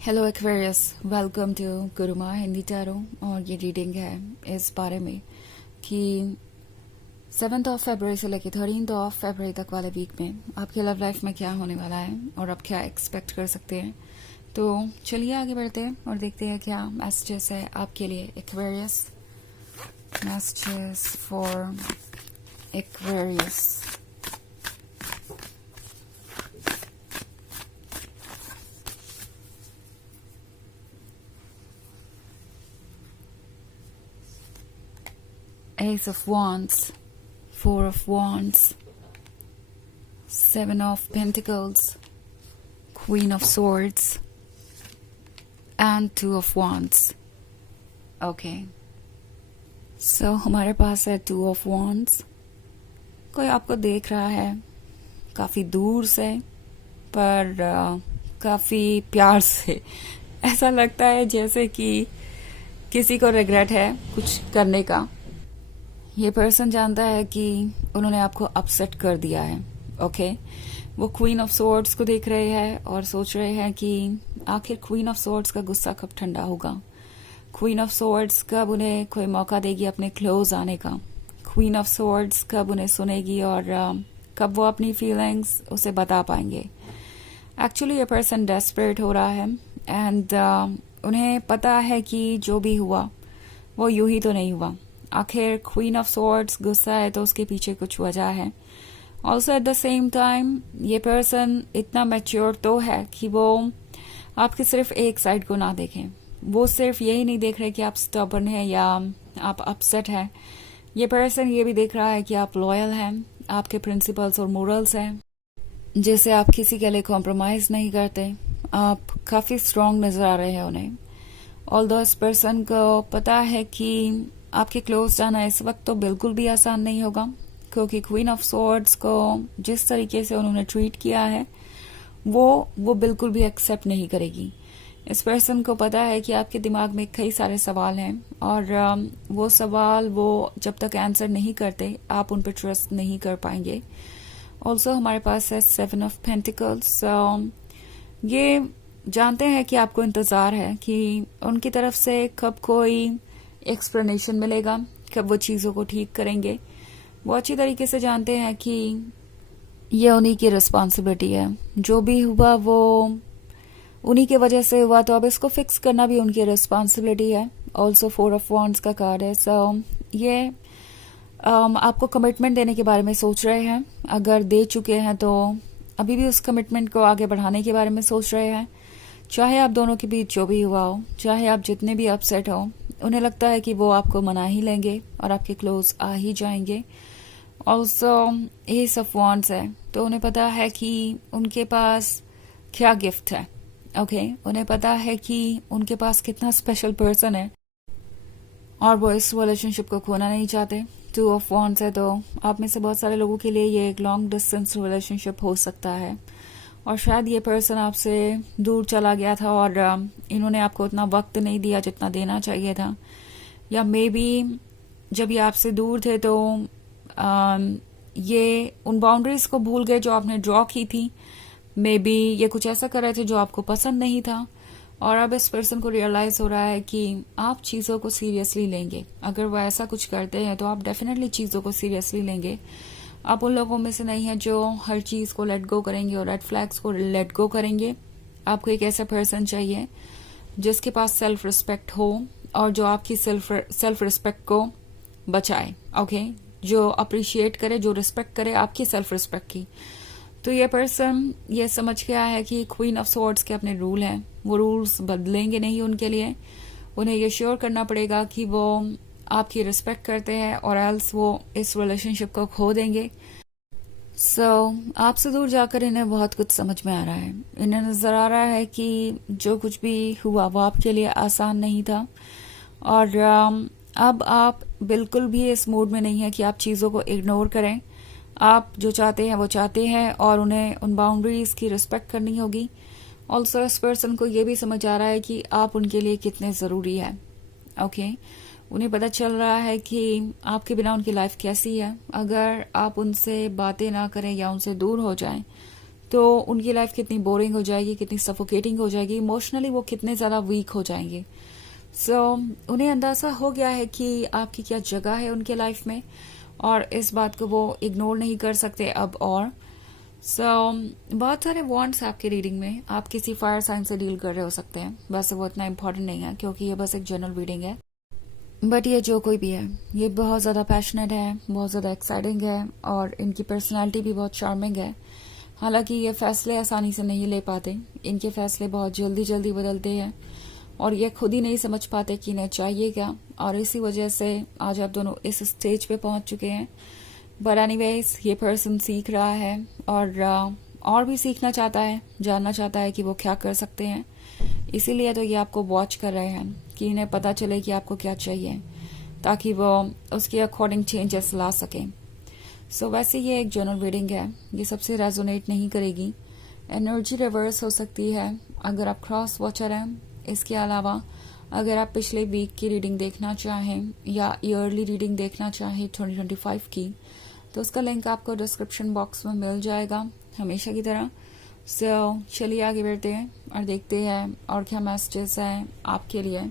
Hello Aquarius, welcome to Gurumaa Hindi tarot. और ये reading है इस बारे में कि 7 फरवरी से लेकर 13 फरवरी तक वाले वीक में आपके लव लाइफ में क्या होने वाला है और आप क्या एक्सपेक्ट कर सकते हैं। तो चलिए आगे बढ़ते हैं और देखते हैं क्या मैसेजेस है आपके लिए Aquarius. Messages for Aquarius. Ace of Wands, Four of Wands, Seven of Pentacles, Queen of Swords, and Two of Wands. Okay. So हमारे पास है Two of Wands. कोई आपको देख रहा है काफी दूर से, पर काफी प्यार से। ऐसा लगता है जैसे कि किसी को रिग्रेट है कुछ करने का। ये पर्सन जानता है कि उन्होंने आपको अपसेट कर दिया है। ओके, वो क्वीन ऑफ सोर्ड्स को देख रहे हैं और सोच रहे हैं कि आखिर क्वीन ऑफ सोर्ड्स का गुस्सा कब ठंडा होगा। क्वीन ऑफ सोर्ड्स कब उन्हें कोई मौका देगी अपने क्लोज आने का। क्वीन ऑफ सोर्ड्स कब उन्हें सुनेगी और कब वो अपनी फीलिंग्स उसे बता पाएंगे। एक्चुअली ये पर्सन डेस्परेट हो रहा है एंड उन्हें पता है कि जो भी हुआ वो यूं ही तो नहीं हुआ। आखिर क्वीन ऑफ सॉर्ड्स गुस्सा है तो उसके पीछे कुछ वजह है। Also at the same time ये पर्सन इतना मैच्योर तो है कि वो आपकी सिर्फ एक साइड को ना देखें। वो सिर्फ यही नहीं देख रहे कि आप स्टबर्न है या आप अपसेट है। ये पर्सन ये भी देख रहा है कि आप लॉयल हैं, आपके प्रिंसिपल्स और मोरल्स हैं, जैसे आप किसी के लिए कॉम्प्रोमाइज नहीं करते। आप काफी स्ट्रांग नजर आ रहे हैं उन्हें। ऑल्दो इस पर्सन को पता है कि आपके क्लोज जाना इस वक्त तो बिल्कुल भी आसान नहीं होगा, क्योंकि क्वीन ऑफ सॉर्ड्स को जिस तरीके से उन्होंने ट्रीट किया है वो बिल्कुल भी एक्सेप्ट नहीं करेगी। इस पर्सन को पता है कि आपके दिमाग में कई सारे सवाल हैं और वो सवाल वो जब तक आंसर नहीं करते आप उन पर ट्रस्ट नहीं कर पाएंगे। ऑल्सो हमारे पास है 7 ऑफ पेंटिकल्स। ये जानते हैं कि आपको इंतजार है कि उनकी तरफ से कब कोई एक्सप्लेनेशन मिलेगा, कब वो चीजों को ठीक करेंगे। वो अच्छी तरीके से जानते हैं कि ये उन्हीं की रिस्पॉन्सिबिलिटी है, जो भी हुआ वो उन्हीं के वजह से हुआ, तो अब इसको फिक्स करना भी उनकी रिस्पॉन्सिबिलिटी है। ऑल्सो 4 ऑफ वॉन्ड्स का कार्ड है। सो ये आपको कमिटमेंट देने के बारे में सोच रहे हैं। अगर दे चुके हैं तो अभी भी उस कमिटमेंट को आगे बढ़ाने के बारे में सोच रहे हैं। चाहे आप दोनों के बीच जो भी हुआ हो, चाहे आप जितने भी अपसेट हो, उन्हें लगता है कि वो आपको मना ही लेंगे और आपके क्लोज आ ही जाएंगे। ऑल्सो एस ऑफ वॉन्ड्स है, तो उन्हें पता है कि उनके पास क्या गिफ्ट है। ओके, उन्हें पता है कि उनके पास कितना स्पेशल पर्सन है और वो इस रिलेशनशिप को खोना नहीं चाहते। 2 ऑफ वॉन्ड्स है, तो आप में से बहुत सारे लोगों के लिए ये एक लॉन्ग डिस्टेंस रिलेशनशिप हो सकता है और शायद ये पर्सन आपसे दूर चला गया था और इन्होंने आपको उतना वक्त नहीं दिया जितना देना चाहिए था, या मे बी जब ये आपसे दूर थे तो ये उन बाउंड्रीज को भूल गए जो आपने ड्रॉ की थी। मे बी ये कुछ ऐसा कर रहे थे जो आपको पसंद नहीं था और अब इस पर्सन को रियलाइज हो रहा है कि आप चीजों को सीरियसली लेंगे। अगर वो ऐसा कुछ करते हैं तो आप डेफिनेटली चीजों को सीरियसली लेंगे। आप उन लोगों में से नहीं है जो हर चीज को लेट गो करेंगे और रेड फ्लैग्स को लेट गो करेंगे। आपको एक ऐसा पर्सन चाहिए जिसके पास सेल्फ रिस्पेक्ट हो और जो आपकी सेल्फ रिस्पेक्ट को बचाए। ओके, जो अप्रिशिएट करे, जो रिस्पेक्ट करे आपकी सेल्फ रिस्पेक्ट की। तो ये पर्सन ये समझ गया है कि क्वीन ऑफ सॉर्ड्स के अपने रूल हैं, वो रूल्स बदलेंगे नहीं उनके लिए। उन्हें ये श्योर करना पड़ेगा कि वो आपकी रिस्पेक्ट करते हैं और एल्स वो इस रिलेशनशिप को खो देंगे। आपसे दूर जाकर इन्हें बहुत कुछ समझ में आ रहा है। इन्हें नजर आ रहा है कि जो कुछ भी हुआ वो आपके लिए आसान नहीं था और अब आप बिल्कुल भी इस मूड में नहीं है कि आप चीजों को इग्नोर करें। आप जो चाहते हैं वो चाहते हैं और उन्हें उन बाउंड्रीज की रिस्पेक्ट करनी होगी। ऑल्सो इस पर्सन को ये भी समझ आ रहा है कि आप उनके लिए कितने जरूरी है। ओके, उन्हें पता चल रहा है कि आपके बिना उनकी लाइफ कैसी है। अगर आप उनसे बातें ना करें या उनसे दूर हो जाएं तो उनकी लाइफ कितनी बोरिंग हो जाएगी, कितनी सफोकेटिंग हो जाएगी, इमोशनली वो कितने ज़्यादा वीक हो जाएंगे। सो उन्हें अंदाज़ा हो गया है कि आपकी क्या जगह है उनके लाइफ में, और इस बात को वो इग्नोर नहीं कर सकते अब। और बहुत सारे वॉन्ट्स आपके रीडिंग में, आप किसी फायर साइन से डील कर रहे हो सकते हैं। वैसे वो इतना इंपॉर्टेंट नहीं है क्योंकि ये बस एक जनरल रीडिंग है। बट ये जो कोई भी है, ये बहुत ज़्यादा पैशनेट है, बहुत ज़्यादा एक्साइटिंग है, और इनकी पर्सनालिटी भी बहुत चार्मिंग है। हालांकि ये फैसले आसानी से नहीं ले पाते, इनके फैसले बहुत जल्दी जल्दी बदलते हैं, और ये खुद ही नहीं समझ पाते कि इन्हें चाहिए क्या, और इसी वजह से आज आप दोनों इस स्टेज पे पहुंच चुके हैं। बट एनीवेज, ये पर्सन सीख रहा है, और भी सीखना चाहता है, जानना चाहता है कि वो क्या कर सकते हैं। इसीलिए तो ये आपको वॉच कर रहे हैं कि इन्हें पता चले कि आपको क्या चाहिए, ताकि वो उसके अकॉर्डिंग चेंजेस ला सकें। वैसे ये एक जनरल रीडिंग है, ये सबसे रेजोनेट नहीं करेगी। एनर्जी रिवर्स हो सकती है अगर आप क्रॉस वॉचर हैं। इसके अलावा अगर आप पिछले वीक की रीडिंग देखना चाहें या ईयरली रीडिंग देखना चाहें 2025 की, तो उसका लिंक आपको डिस्क्रिप्शन बॉक्स में मिल जाएगा हमेशा की तरह। चलिए आगे बढ़ते हैं और देखते हैं और क्या मैसेजेस हैं आपके लिए।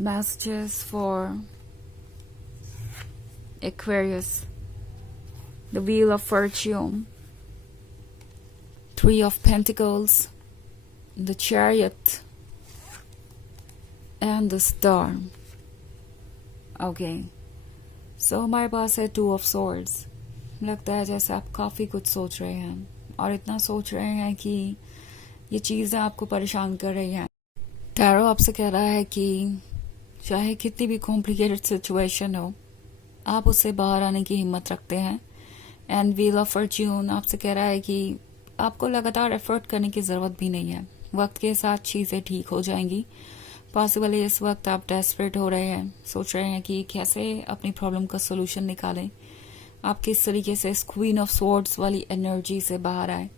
Messages for Aquarius. The Wheel of Fortune, 3 of Pentacles, the Chariot, and the Star. Okay. हमारे पास है 2 of Swords. लगता है जैसे आप काफ़ी कुछ सोच रहे हैं, और इतना सोच रहे हैं कि ये चीज़ें आपको परेशान कर रही हैं। टैरो आपसे कह रहा है कि चाहे कितनी भी कॉम्प्लिकेटेड सिचुएशन हो, आप उससे बाहर आने की हिम्मत रखते हैं। एंड व्हील ऑफ फॉर्च्यून आपसे कह रहा है कि आपको लगातार एफर्ट करने की ज़रूरत भी नहीं है, वक्त के साथ चीज़ें ठीक हो जाएंगी। पॉसिबल है इस वक्त आप डेस्परेट हो रहे हैं, सोच रहे हैं कि कैसे अपनी प्रॉब्लम का सोल्यूशन निकालें, आप किस तरीके से इस क्वीन ऑफ स्वॉर्ड्स वाली एनर्जी से बाहर आए।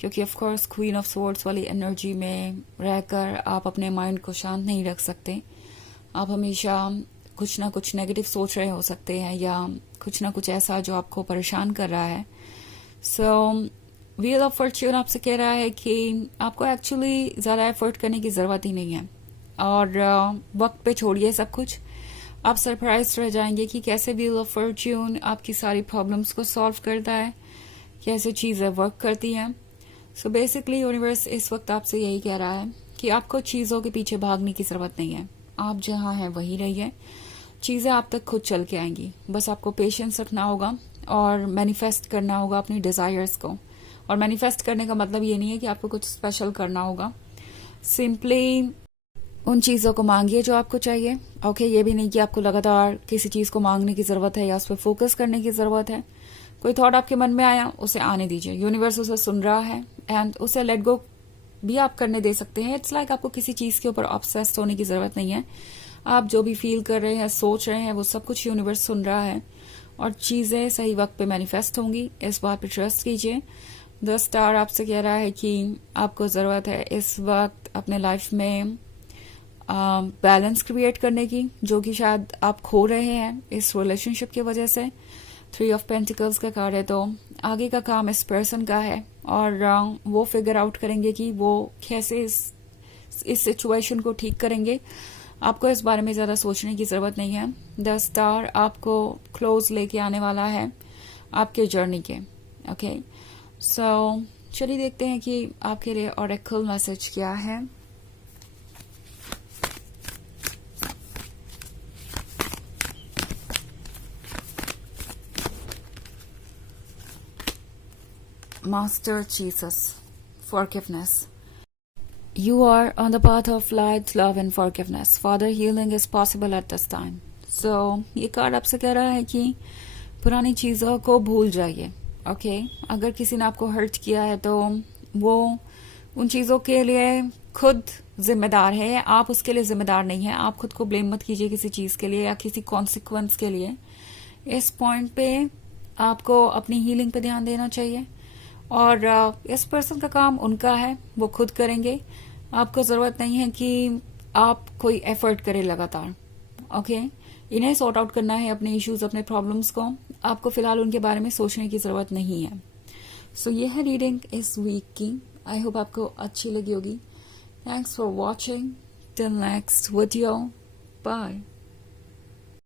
क्योंकि of course queen of swords वाली एनर्जी में रहकर आप अपने माइंड को शांत नहीं रख सकते। आप हमेशा कुछ ना कुछ नेगेटिव सोच रहे हो सकते हैं, या कुछ ना कुछ ऐसा जो आपको परेशान कर रहा है। व्हील ऑफ फॉर्च्यून आपसे कह रहा है कि आपको एक्चुअली ज़्यादा एफर्ट करने की ज़रूरत ही नहीं है, और वक्त पे छोड़िए सब कुछ। आप सरप्राइज रह जाएंगे कि कैसे व्हील ऑफ फॉर्च्यून आपकी सारी प्रॉब्लम्स को सॉल्व करता है, कैसे चीज़ें वर्क करती हैं। बेसिकली यूनिवर्स इस वक्त आपसे यही कह रहा है कि आपको चीज़ों के पीछे भागने की ज़रूरत नहीं है, आप जहाँ हैं वहीं रहिए, चीज़ें आप तक खुद चल के आएंगी। बस आपको पेशेंस रखना होगा और मैनिफेस्ट करना होगा अपनी डिज़ायर्स को। और मैनिफेस्ट करने का मतलब ये नहीं है कि आपको कुछ स्पेशल करना होगा, सिंपली उन चीज़ों को मांगिए जो आपको चाहिए। ओके, ये भी नहीं कि आपको लगातार किसी चीज़ को मांगने की ज़रूरत है या उस पर फोकस करने की ज़रूरत है। कोई थॉट आपके मन में आया, उसे आने दीजिए, यूनिवर्स उसे सुन रहा है, एंड उसे लेट गो भी आप करने दे सकते हैं। इट्स लाइक आपको किसी चीज़ के ऊपर ऑब्सेस्ड होने की ज़रूरत नहीं है। आप जो भी फील कर रहे हैं, सोच रहे हैं, वो सब कुछ यूनिवर्स सुन रहा है, और चीज़ें सही वक्त पे मैनिफेस्ट होंगी। इस बात पे ट्रस्ट कीजिए। द स्टार आपसे कह रहा है कि आपको ज़रूरत है इस वक्त अपने लाइफ में बैलेंस क्रिएट करने की, जो कि शायद आप खो रहे हैं इस रिलेशनशिप की वजह से। 3 ऑफ पेंटिकल्स का कार्ड है, तो आगे का काम इस पर्सन का है, और वो फिगर आउट करेंगे कि वो कैसे इस सिचुएशन को ठीक करेंगे। आपको इस बारे में ज़्यादा सोचने की ज़रूरत नहीं है। द स्टार आपको क्लोज लेके आने वाला है आपके जर्नी के। ओके, चलिए देखते हैं कि आपके लिए ऑरेकल मैसेज क्या है। Master Jesus, forgiveness. You are on the path of light, love and forgiveness. Father, healing is possible at this time. ये कार्ड आपसे कह रहा है कि पुरानी चीज़ों को भूल जाइए। ओके, अगर किसी ने आपको हर्ट किया है तो वो उन चीज़ों के लिए खुद जिम्मेदार है, आप उसके लिए जिम्मेदार नहीं है। आप खुद को ब्लेम मत कीजिए किसी चीज़ के लिए या किसी कॉन्सिक्वेंस के लिए। इस पॉइंट पे आपको अपनी हीलिंग पे ध्यान देना चाहिए, और इस पर्सन का काम उनका है, वो खुद करेंगे। आपको ज़रूरत नहीं है कि आप कोई एफर्ट करें लगातार। ओके, इन्हें सॉर्ट आउट करना है, अपने इश्यूज, अपने प्रॉब्लम्स को। आपको फिलहाल उनके बारे में सोचने की जरूरत नहीं है। सो ये है रीडिंग इस वीक की। आई होप आपको अच्छी लगी होगी। Thanks for watching. Till next video, bye.